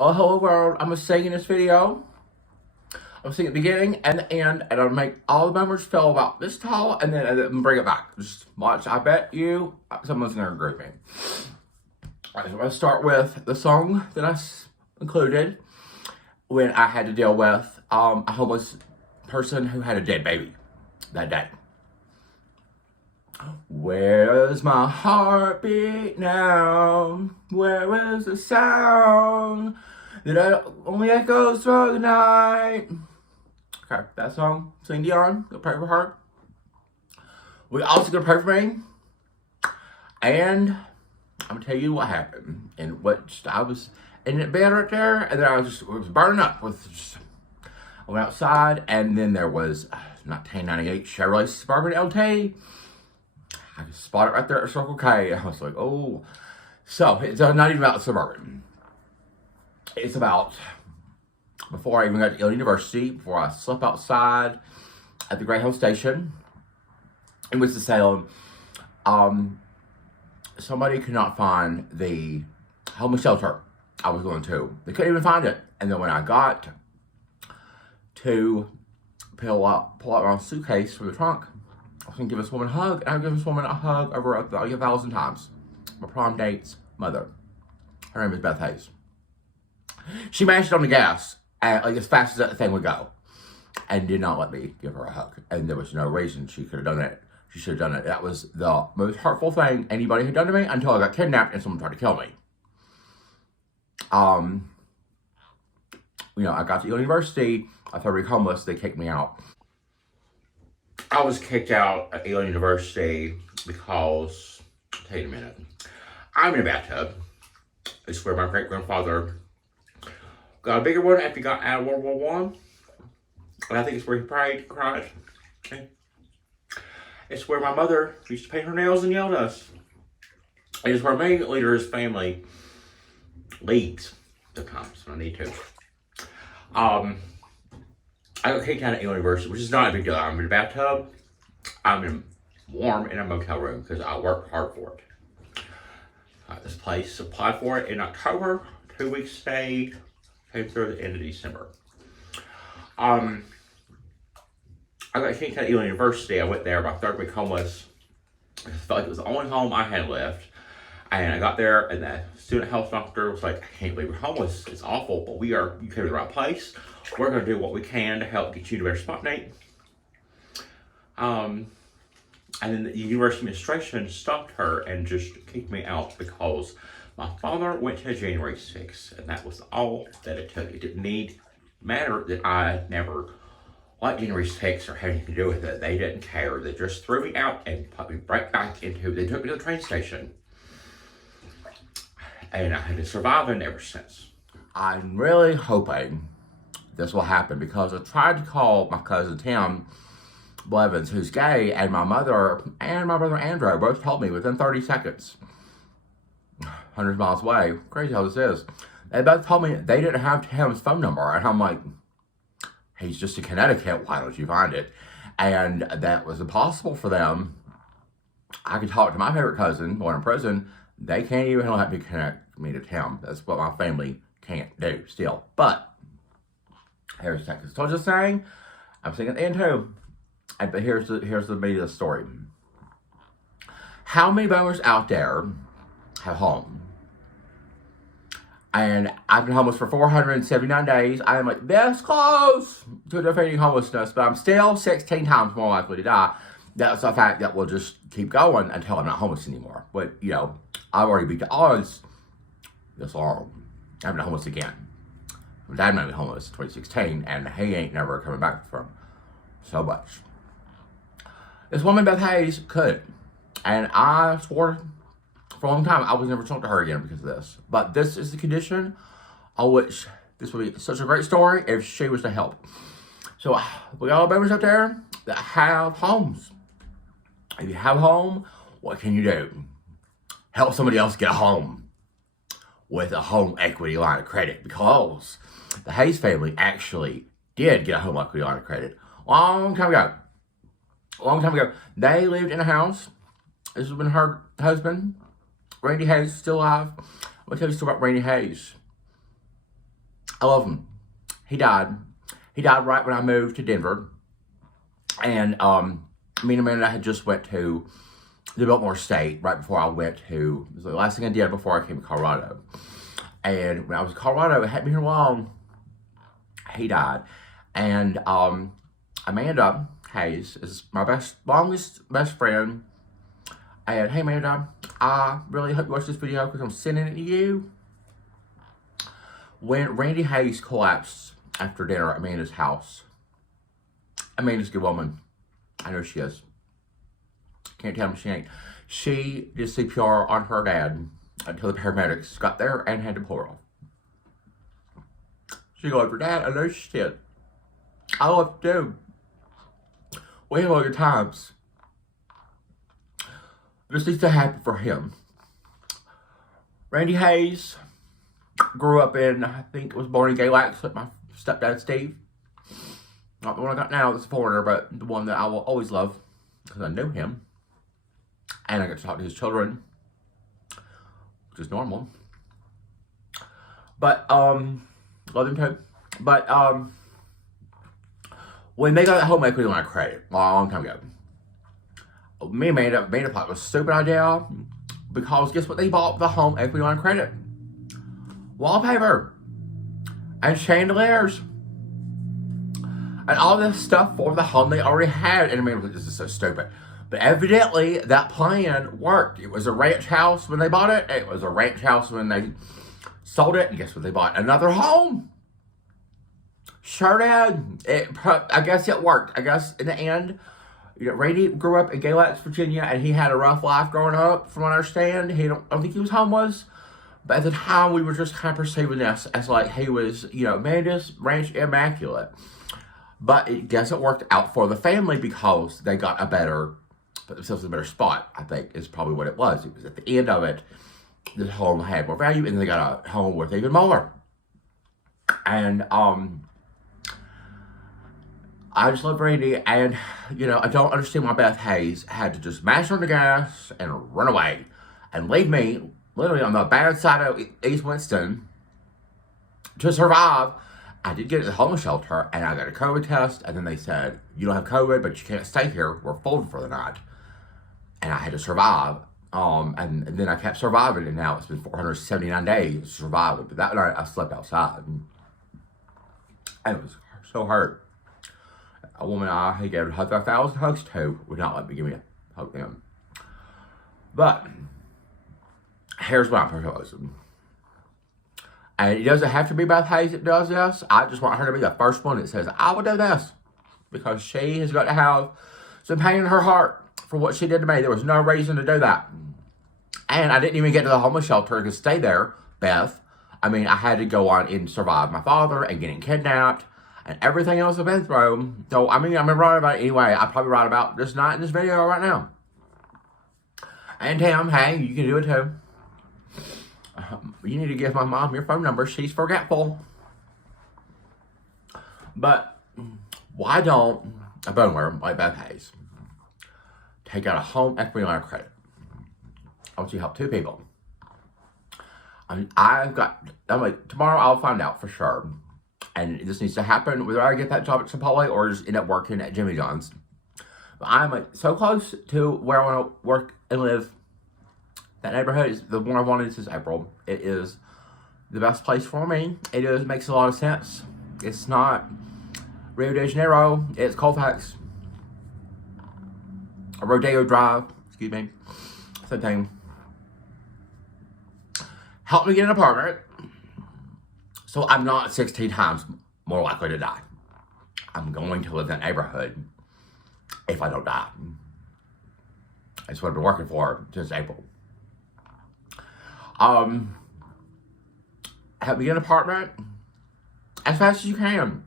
Oh, hello world. I'm going to sing in this video. I'm singing at the beginning and the end, and I'll make all the members feel about this tall, and then bring it back. Just watch. I bet you someone's in there grouping. All right, so I'm going to start with the song that I included when I had to deal with a homeless person who had a dead baby that day. Where is my heartbeat now? Where is the sound that only echoes through the night? Okay, that song, Celine Dion, go pray for her. We also gonna pray for me. And I'm gonna tell you what happened. And what I was in the bed right there, and then it was burning up I went outside, and then there was 1998 Chevrolet Suburban LT. I could spot it right there at Circle K. I was like, oh. So, it's not even about the Suburban. It's about before I even got to Yale University, before I slept outside at the Greyhound station in Winston-Salem. Somebody could not find the homeless shelter I was going to. They couldn't even find it. And then when I got to pull out my suitcase from the trunk, I was going to give this woman a hug, and I've given this woman a hug over 1,000 times. My prom date's mother. Her name is Beth Hayes. She mashed on the gas as fast as that thing would go, and did not let me give her a hug. And there was no reason she could have done it. She should have done it. That was the most hurtful thing anybody had done to me until I got kidnapped and someone tried to kill me. I got to Yale University. I thought I was homeless. They kicked me out. I was kicked out at Yale University because, I'll tell you in a minute, I'm in a bathtub. It's where my great-grandfather got a bigger one after he got out of World War One. And I think it's where he prayed, cried. Okay. It's where my mother used to paint her nails and yelled at us. And it's where my leader's family leads sometimes when I need to. I got kicked out at Yale University, which is not a big deal. I'm in a bathtub. I'm warm in a motel room because I worked hard for it. This place applied for it in October. 2 weeks stay. Came through the end of December. I got kicked out at Yale University. I went there my third week homeless. I felt like it was the only home I had left. And I got there, and the student health doctor was like, I can't believe you're homeless. It's awful, but you came to the right place. We're going to do what we can to help get you to a better spot, Nate. And then the university administration stopped her and just kicked me out because my father went to January 6th, and that was all that it took. It didn't matter that I never liked January 6th or had anything to do with it. They didn't care. They just threw me out and put me right back they took me to the train station. And I had been surviving ever since. I'm really hoping this will happen because I tried to call my cousin Tim Blevins, who's gay, and my mother and my brother Andrew both told me within 30 seconds, hundreds of miles away, crazy how this is, they both told me they didn't have Tim's phone number. And I'm like, he's just in Connecticut, why don't you find it? And that was impossible for them. I could talk to my favorite cousin, one in prison. They can't even let me connect me to Tim. That's what my family can't do still. But here's Texas. So I was just saying, I'm singing at the end too. But here's the meat of the story. How many boomers out there have home? And I've been homeless for 479 days. I am like this close to defeating homelessness, but I'm still 16 times more likely to die. That's a fact that will just keep going until I'm not homeless anymore. But, I've already beat the odds this long. I'm not homeless again. My dad made me homeless in 2016, and he ain't never coming back from so much. This woman, Beth Hayes, could. And I swore for a long time I was never talking to her again because of this. But this is the condition on which this would be such a great story if she was to help. So, we got all members out there that have homes. If you have a home, what can you do? Help somebody else get a home with a home equity line of credit, because the Hayes family actually did get a home equity line of credit a long time ago. They lived in a house. This was when her husband, Randy Hayes, was still alive. I'm going to tell you a story about Randy Hayes. I love him. He died. He died right when I moved to Denver. And me and Amanda had just went to the Biltmore State right before I went to, it was the last thing I did before I came to Colorado. And when I was in Colorado, it hadn't been here long, he died. And Amanda Hayes is my longest best friend. And hey Amanda, I really hope you watch this video because I'm sending it to you. When Randy Hayes collapsed after dinner at Amanda's house, Amanda's a good woman. I know she is. Can't tell me she ain't. She did CPR on her dad until the paramedics got there and had to pull her off. She loved her dad. I know she did. I love too. We have other times. This needs to happen for him. Randy Hayes grew up in, I think it was born in Galax with my stepdad Steve. Not the one I got now that's a foreigner, but the one that I will always love because I knew him. And I got to talk to his children, which is normal. But, love him too. But, when they got that home equity line of credit a long time ago, me and Amanda thought it was a stupid idea because guess what they bought the home equity line of credit? Wallpaper and chandeliers and all this stuff for the home they already had. And I mean, this is so stupid. But evidently, that plan worked. It was a ranch house when they bought it. It was a ranch house when they sold it. And guess what they bought? Another home. Sure did. I guess it worked. I guess in the end, you know, Randy grew up in Galax, Virginia, and he had a rough life growing up, from what I understand. I don't think he was homeless. But at the time, we were just kind of perceiving this as like he was, you know, Amanda's ranch immaculate. But it doesn't work out for the family because they got put themselves in a better spot, I think is probably what it was. It was at the end of it, this home had more value, and they got a home worth even more. And I just love Randy, and you know, I don't understand why Beth Hayes had to just mash on the gas and run away and leave me literally on the bad side of East Winston to survive. I did get to the homeless shelter, and I got a COVID test, and then they said, you don't have COVID, but you can't stay here. We're full for the night. And I had to survive, and then I kept surviving, and now it's been 479 days surviving. But that night, I slept outside, and it was so hurt. A woman he gave 1,000 hugs to would not let me give me a hug him. But here's my proposal. And it doesn't have to be Beth Hayes that does this. I just want her to be the first one that says, I will do this. Because she has got to have some pain in her heart for what she did to me. There was no reason to do that. And I didn't even get to the homeless shelter to stay there, Beth. I mean, I had to go on and survive my father and getting kidnapped and everything else I've been through. So, I mean, I'm going to write about it anyway. I'll probably write about this night in this video right now. And Tim, hey, you can do it too. You need to give my mom your phone number. She's forgetful. But why don't a boomer like Beth Hayes take out a home equity line of credit? I want you to help two people. Tomorrow I'll find out for sure. And this needs to happen whether I get that job at Chipotle or just end up working at Jimmy John's. But I'm so close to where I want to work and live. That neighborhood is the one I've wanted since April. It is the best place for me. It makes a lot of sense. It's not Rio de Janeiro. It's Colfax. Rodeo Drive. Excuse me. Same thing. Help me get an apartment so I'm not 16 times more likely to die. I'm going to live in that neighborhood if I don't die. That's what I've been working for since April. Help me get an apartment as fast as you can.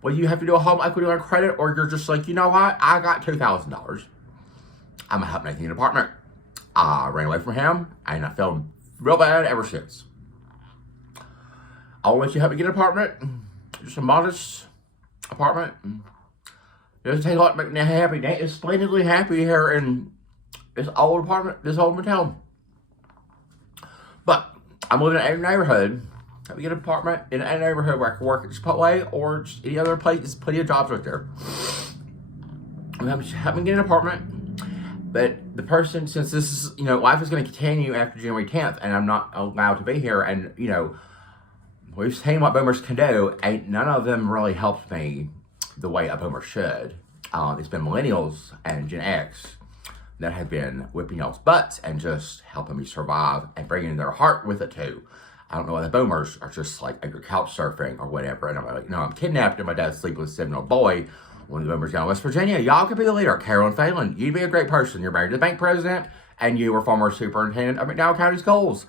Whether you have to do a home equity line of credit or you're just like, you know what, I got $2,000. I'm gonna help Nathan get an apartment. I ran away from him and I felt real bad ever since. I want you to help me get an apartment. Just a modest apartment. It doesn't take a lot to make me happy. Nate is splendidly happy here in this old apartment, this old motel. But I'm living in a neighborhood help me get an apartment in a neighborhood where I can work at Chipotle or just any other place. There's plenty of jobs right there. Help me get an apartment. But the person, since this is, life is going to continue after January 10th, and I'm not allowed to be here, and, we've seen what boomers can do, and none of them really helped me the way a boomer should. It's been millennials and Gen X that have been whipping y'all's butts and just helping me survive and bringing their heart with it too. I don't know why the boomers are just like at your couch surfing or whatever. And I'm like, I'm kidnapped and my dad's sleeping with a 7-year-old boy. When the boomers down in West Virginia, y'all could be the leader. Carolyn Phelan, you'd be a great person. You're married to the bank president and you were former superintendent of McDowell County Schools.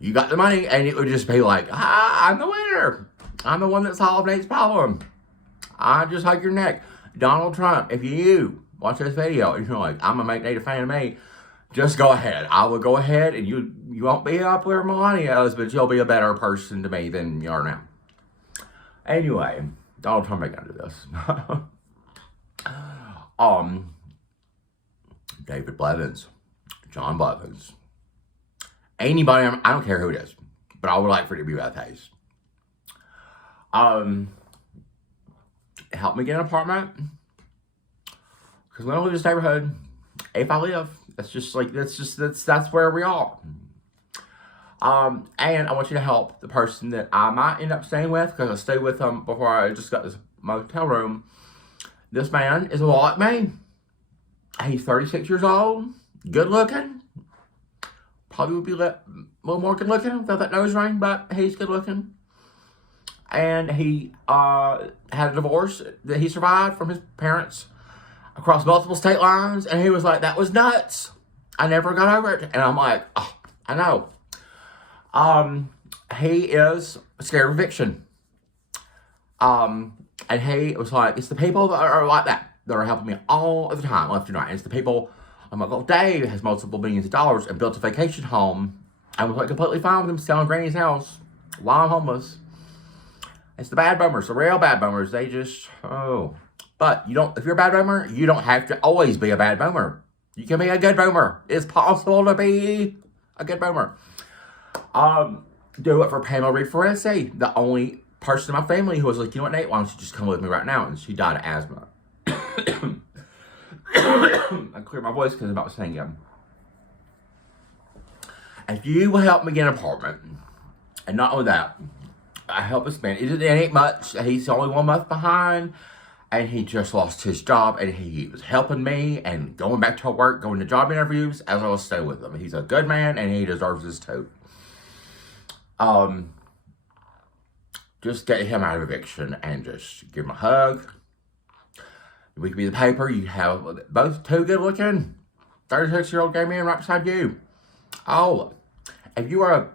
You got the money and it would just be like, I'm the winner. I'm the one that solved Nate's problem. I just hug your neck. Donald Trump, if you watch this video and you're like, I'm going to make Nate a fan of me, just go ahead. I will go ahead and you won't be up where Melania is, but you'll be a better person to me than you are now. Anyway, Donald Trump ain't going to do this. David Blevins, John Blevins, anybody, I don't care who it is, but I would like for it to be Beth Hayes. Help me get an apartment, because when I live in this neighborhood, if I live, that's where we are. And I want you to help the person that I might end up staying with, because I stayed with them before I just got this motel room. This man is a lot like me. He's 36 years old, good looking. Probably would be a little more good looking without that nose ring, but he's good looking. And he had a divorce that he survived from his parents across multiple state lines. And he was like, that was nuts. I never got over it. And I'm like, oh, I know. He is scared of eviction. And he was like, it's the people that are like that are helping me all of the time, left and right. And it's the people, I'm like, well, Dave has multiple millions of dollars and built a vacation home. I was like completely fine with him selling Granny's house while I'm homeless. It's the bad boomers, the real bad boomers. They just, But if you're a bad boomer, you don't have to always be a bad boomer. You can be a good boomer. It's possible to be a good boomer. Do it for Pamela Reed Foresi, the only person in my family who was like, Nate, why don't you just come with me right now? And she died of asthma. I cleared my voice because I'm about to sing again. If you will help me get an apartment, and not only that, I help us spend. It ain't much. He's only 1 month behind, and he just lost his job, and he was helping me and going back to work, going to job interviews as I was staying with him. He's a good man, and he deserves his tote. Just get him out of eviction and just give him a hug. We could be the paper. You have both two good looking 36-year-old gay men right beside you. Oh, if you are a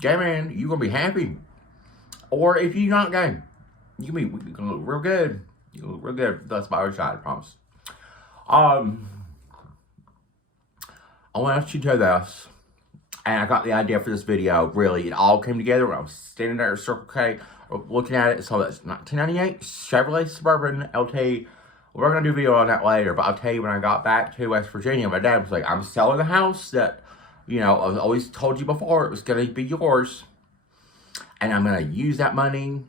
gay man, you're going to be happy. Or if you're not gay, you're going to look real good. You look real good. That's my other side, I promise. I want you to know this. And I got the idea for this video, really. It all came together when I was standing there at Circle K, looking at it. So that's 1998 Chevrolet Suburban LT. We're going to do a video on that later, but I'll tell you, when I got back to West Virginia, my dad was like, I'm selling the house that, I always told you before, it was going to be yours. And I'm going to use that money.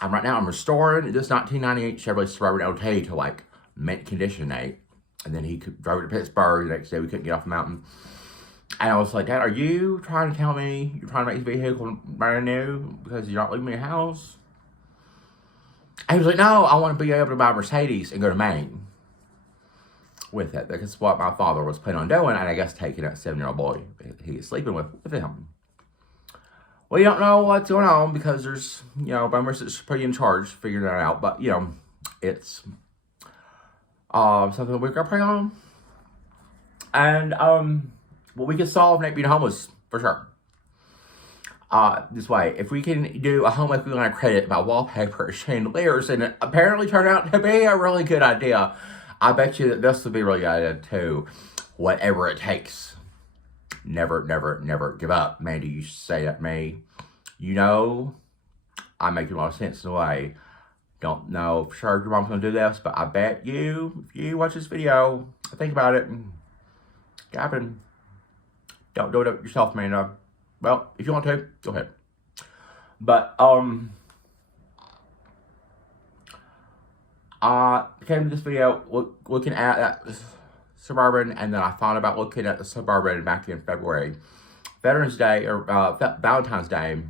Right now, I'm restoring this 1998 Chevrolet Suburban LT to, mint condition, Nate. And then he drove it to Pittsburgh. The next day, we couldn't get off the mountain. And I was like, Dad, are you trying to tell me you're trying to make this vehicle brand new because you're not leaving me a house? And he was like, no, I want to be able to buy a Mercedes and go to Maine with it. That's what my father was planning on doing, and I guess taking that 7-year-old boy he is sleeping with him. We don't know what's going on because there's, boomers that's pretty in charge figuring that out. But, it's something we're going to pray on. And, we can solve Nate being homeless, for sure. This way, if we can do a home like we want to credit by wallpaper chandeliers, and it apparently turned out to be a really good idea, I bet you that this would be a really good idea too. Whatever it takes. Never, never, never give up. Mandy, you say that to me. I make a lot of sense in a way. Don't know for sure if your mom's going to do this, but I bet you, if you watch this video, think about it, Gavin, don't do it yourself, man. Well, if you want to, go ahead. But I came to this video looking at that Suburban, and then I thought about looking at the Suburban back in February, Veterans Day or Valentine's Day.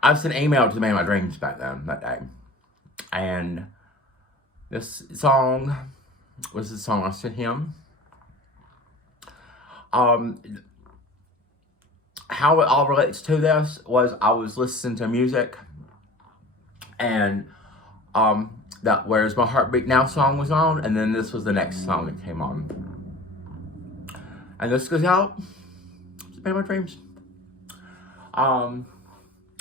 I sent an email to the man of my dreams back then that day, and this song was the song I sent him. How it all relates to this was I was listening to music, and that Where's My Heartbeat Now song was on, and then this was the next song that came on. And this goes out, it's been my dreams.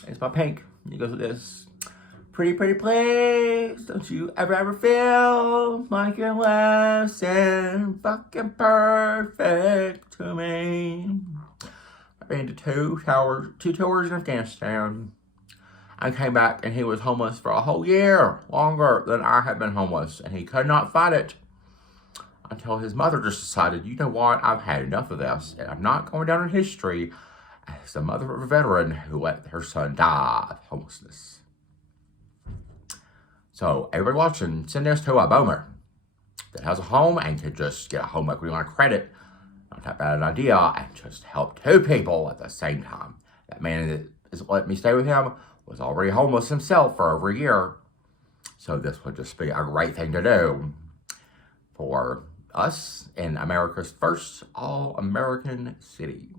It's by Pink. It goes with this. Pretty, pretty place, don't you ever feel like you're less than fucking perfect to me. I've been to two tours in Afghanistan. I came back and he was homeless for a whole year, longer than I had been homeless, and he could not fight it until his mother just decided, you know what, I've had enough of this, and I'm not going down in history as the mother of a veteran who let her son die of homelessness. So, everybody watching, send this to a boomer that has a home and could just get a home equity line of credit. Not that bad an idea, and just help two people at the same time. That man that is let me stay with him was already homeless himself for over a year. So this would just be a great thing to do for us in America's first all-American city.